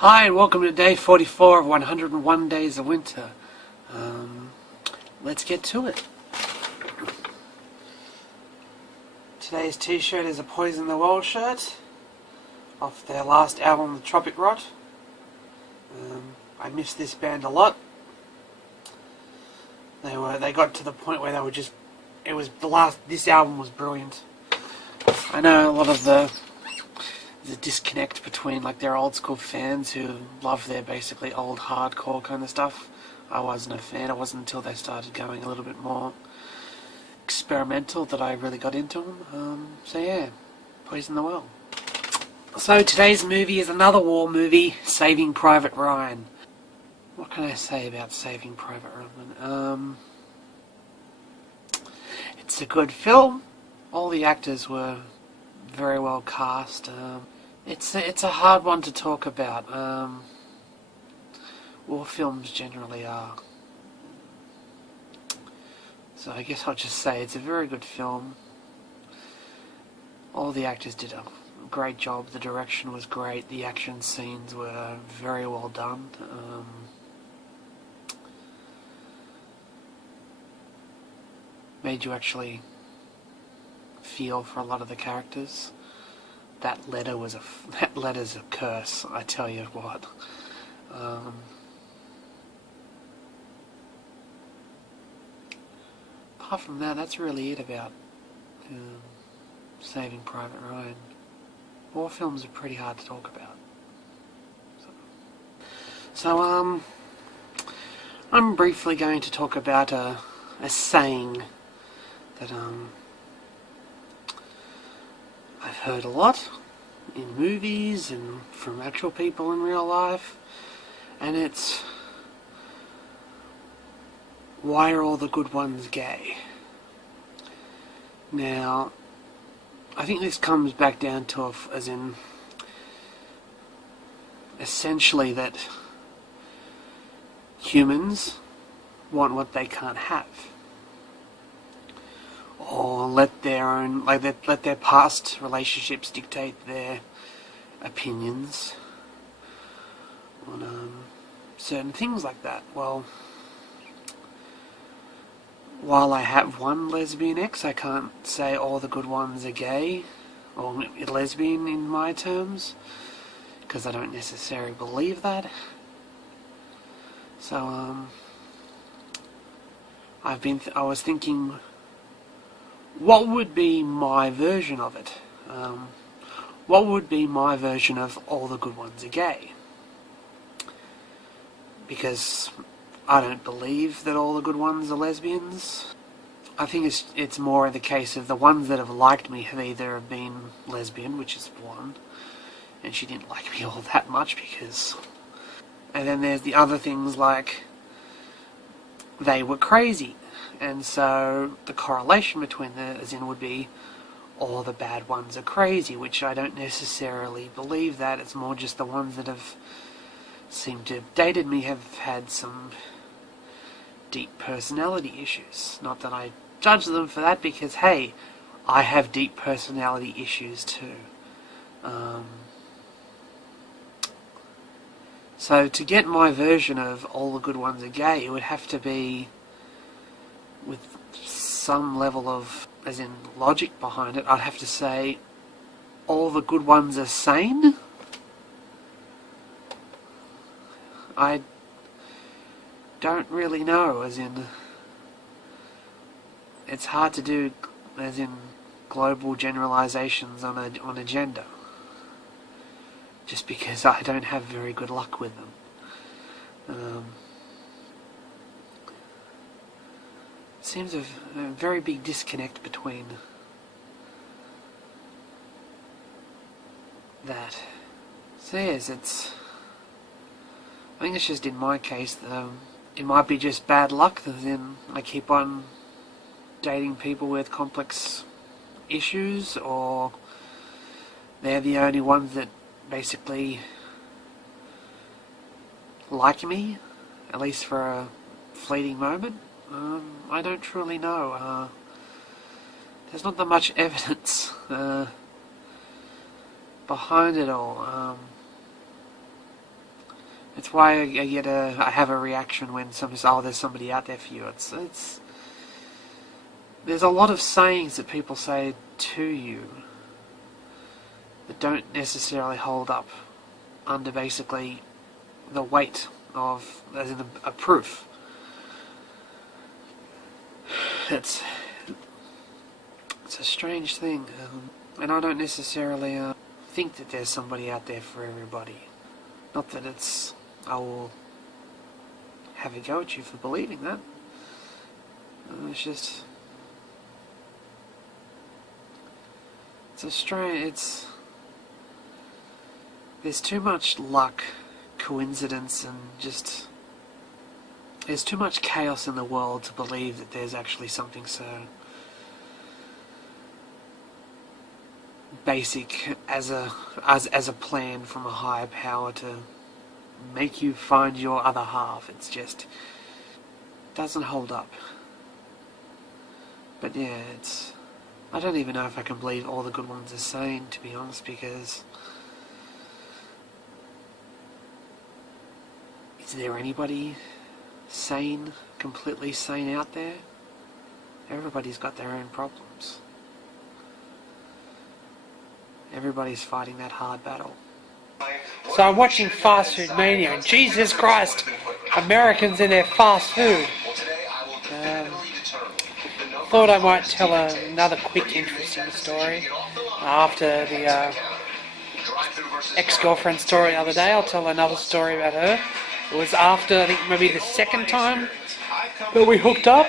Hi, and welcome to day 44 of 101 Days of Winter. Let's get to it. Today's t-shirt is a Poison the World shirt off their last album, The Tropic Rot. I miss this band a lot. They got to the point where they were just, this album was brilliant. I know a lot of there's a disconnect between like their old school fans who love their basically old hardcore kind of stuff. I wasn't a fan. It wasn't until they started going a little bit more experimental that I really got into them. So yeah, Poison the Well. So today's movie is another war movie, Saving Private Ryan. What can I say about Saving Private Ryan? It's a good film. All the actors were very well cast. It's a hard one to talk about. War films generally are. So I guess I'll just say it's a very good film. All the actors did a great job. The direction was great. The action scenes were very well done. Made you actually feel for a lot of the characters. That letter's a curse, I tell you what. Apart from that, that's really it about Saving Private Ryan. War films are pretty hard to talk about. So I'm briefly going to talk about a saying that I've heard a lot in movies and from actual people in real life, and it's, why are all the good ones gay? Now, I think this comes back down to, as in, essentially that humans want what they can't have. Or let their past relationships dictate their opinions on certain things like that. Well, while I have one lesbian ex, I can't say all the good ones are gay or lesbian in my terms, because I don't necessarily believe that. So I was thinking, what would be my version of it? What would be my version of all the good ones are gay? Because I don't believe that all the good ones are lesbians. I think it's more in the case of the ones that have liked me have either been lesbian, which is one, and she didn't like me all that much because... And then there's the other things like they were crazy. And so the correlation between would be all the bad ones are crazy, which I don't necessarily believe that. It's more just the ones that have seemed to have dated me have had some deep personality issues. Not that I judge them for that, because hey, I have deep personality issues too. So to get my version of all the good ones are gay, it would have to be with some level of, as in logic behind it. I'd have to say all the good ones are sane. I don't really know, as in, it's hard to do, as in, global generalizations on a gender, just because I don't have very good luck with them. Seems a very big disconnect between that. So yes, I think it's just in my case, it might be just bad luck, that then I keep on dating people with complex issues, or they're the only ones that basically like me, at least for a fleeting moment. I don't truly know. There's not that much evidence behind it all. It's why I have a reaction when somebody says, "Oh, there's somebody out there for you." It's there's a lot of sayings that people say to you that don't necessarily hold up under basically the weight of, as in a proof. It's a strange thing, and I don't necessarily think that there's somebody out there for everybody. Not that I will have a go at you for believing that. It's just, there's too much luck, coincidence, and just, there's too much chaos in the world to believe that there's actually something so basic as a plan from a higher power to make you find your other half. It's just doesn't hold up. But yeah, I don't even know if I can believe all the good ones are sane, to be honest, because is there anybody sane, completely sane out there? Everybody's got their own problems. Everybody's fighting that hard battle. So I'm watching Fast Food Mania, and Jesus Christ, Americans and their fast food. Thought I might tell another quick, interesting story after the ex-girlfriend story the other day. I'll tell another story about her. It was after, I think, maybe the second time that we hooked up.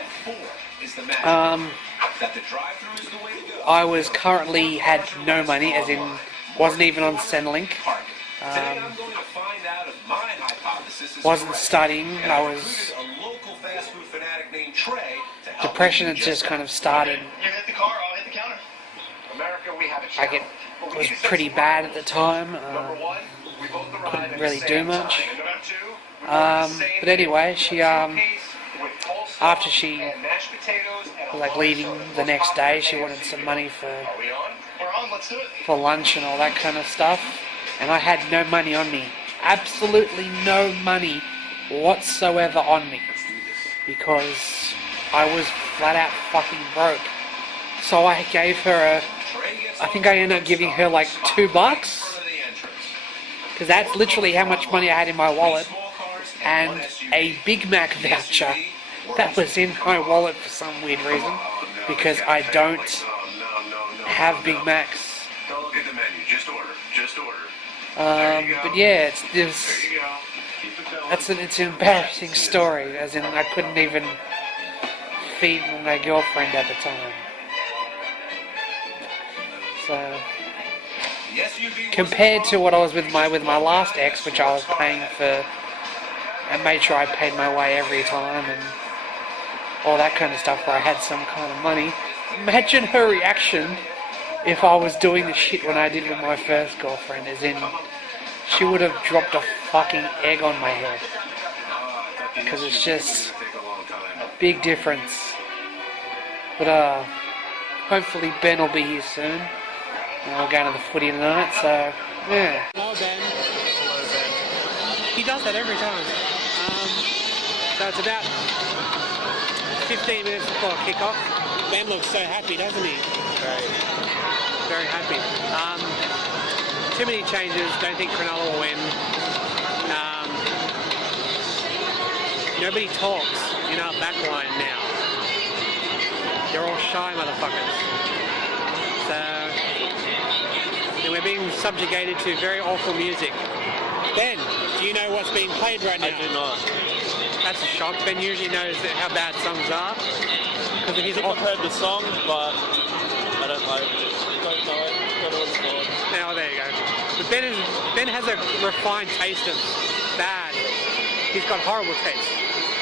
I was currently had no money, as in wasn't even on Centrelink. Wasn't studying. I was depression had just kind of started. Like it was pretty bad at the time. Couldn't really do much. But anyway, she after she like leaving the next day, she wanted some money for lunch and all that kind of stuff, and I had no money on me, absolutely no money whatsoever on me, because I was flat out fucking broke. So I gave her I think I ended up giving her like $2, because that's literally how much money I had in my wallet, and a Big Mac voucher that was in my wallet for some weird reason, because I don't have Big Macs. Don't look at the menu, just order. But yeah, it's an embarrassing story, as in I couldn't even feed my girlfriend at the time. So compared to what I was with my last ex, which I was paying for, and made sure I paid my way every time and all that kind of stuff, where I had some kind of money. Imagine her reaction if I was doing the shit when I did with my first girlfriend, as in she would have dropped a fucking egg on my head, because it's just a big difference. But hopefully Ben will be here soon. We're going to the footy tonight, so yeah. Hello Ben. He does that every time. So it's about 15 minutes before kickoff. Ben looks so happy, doesn't he? Very happy. Too many changes. Don't think Cronulla will win. Nobody talks in our back line now. They're all shy motherfuckers. So we're being subjugated to very awful music. Ben, do you know what's being played right now? I do not. That's a shock. Ben usually knows how bad songs are. Because if he's I've heard the song, but I don't know. Don't know it. Don't know what it's called. Now there you go. But Ben has a refined taste of bad. He's got horrible taste,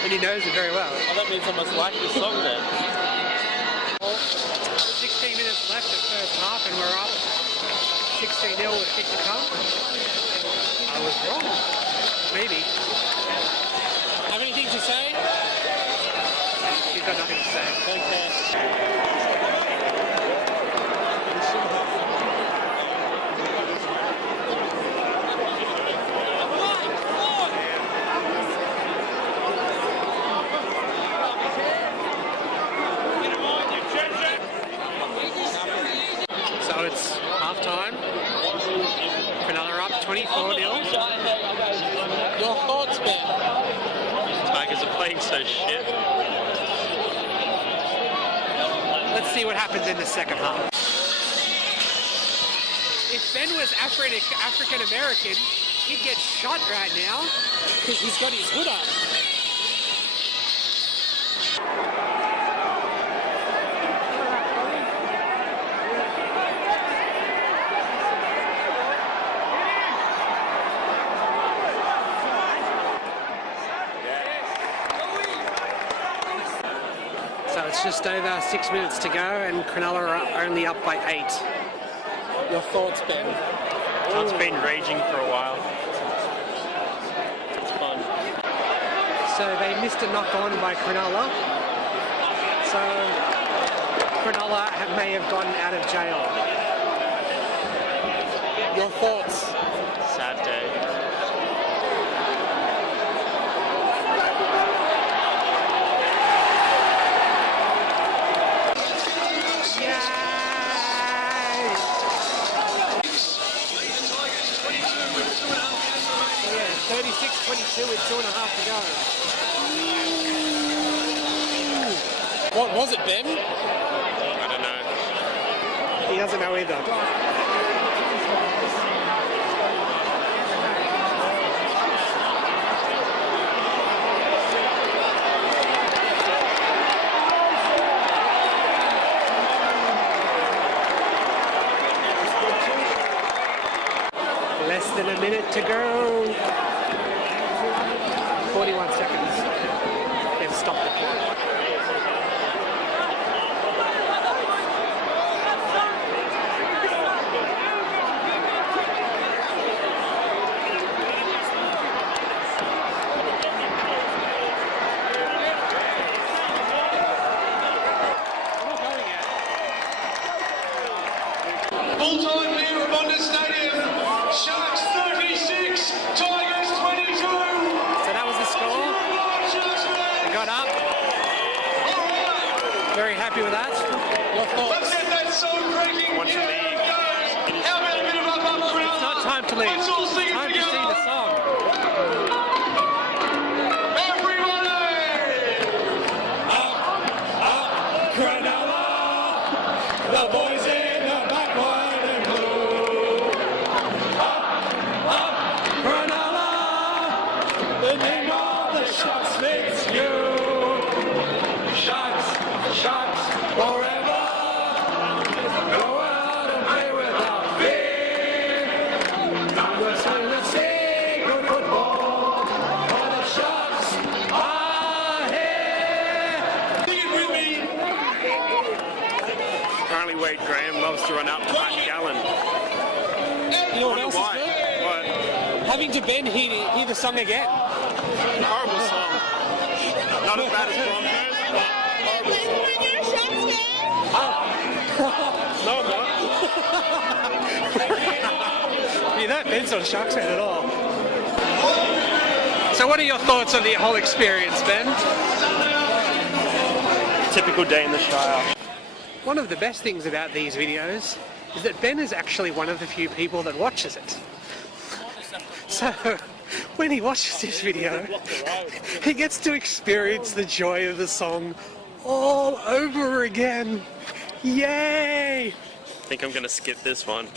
and he knows it very well. Oh, that means I must like this song then. 16 minutes left at first half, and we're up 16-0 with kick to come. I was wrong. Maybe. Have anything to say? He's got nothing to say. so shit. Let's see what happens in the second half. If Ben was African American, he'd get shot right now because he's got his hood up. So it's just over 6 minutes to go and Cronulla are only up by 8. Your thoughts, Ben? It's been raging for a while. It's fun. So they missed a knock on by Cronulla. So Cronulla may have gotten out of jail. Your thoughts? Sad day. Yeah, 36-22 with 2.5 to go. What was it, Ben? I don't know. He doesn't know either. Less than a minute to go. 41 seconds. They've stopped the clock. Full-time leader of Bonda Stadium, Sharks 36, Tigers 22. So that was the score. They got up. Very happy with that. Your thoughts? Let's get that song breaking. Want to leave. How about a bit of up for It's not time to leave. Let's all sing it Time to sing together. the song. Everybody! The boys in the back, white and blue. Cronulla, The name of the Sharks fits you. Sharks, Sharks, forever. Go out and play without fear. We're gonna say good football. For the Sharks are here. Sing it with me. Apparently Wade Graham loves to run out behind Gallen. you know what else is Why? good? What? Having to Ben hear the song again. Horrible song. Not as bad as Broncos. Horrible song. No, I'm not. Yeah, that Ben's not a Sharks fan at all. So what are your thoughts on the whole experience, Ben? Typical day in the Shire. One of the best things about these videos is that Ben is actually one of the few people that watches it. So when he watches this video, he gets to experience the joy of the song all over again. Yay! I think I'm going to skip this one.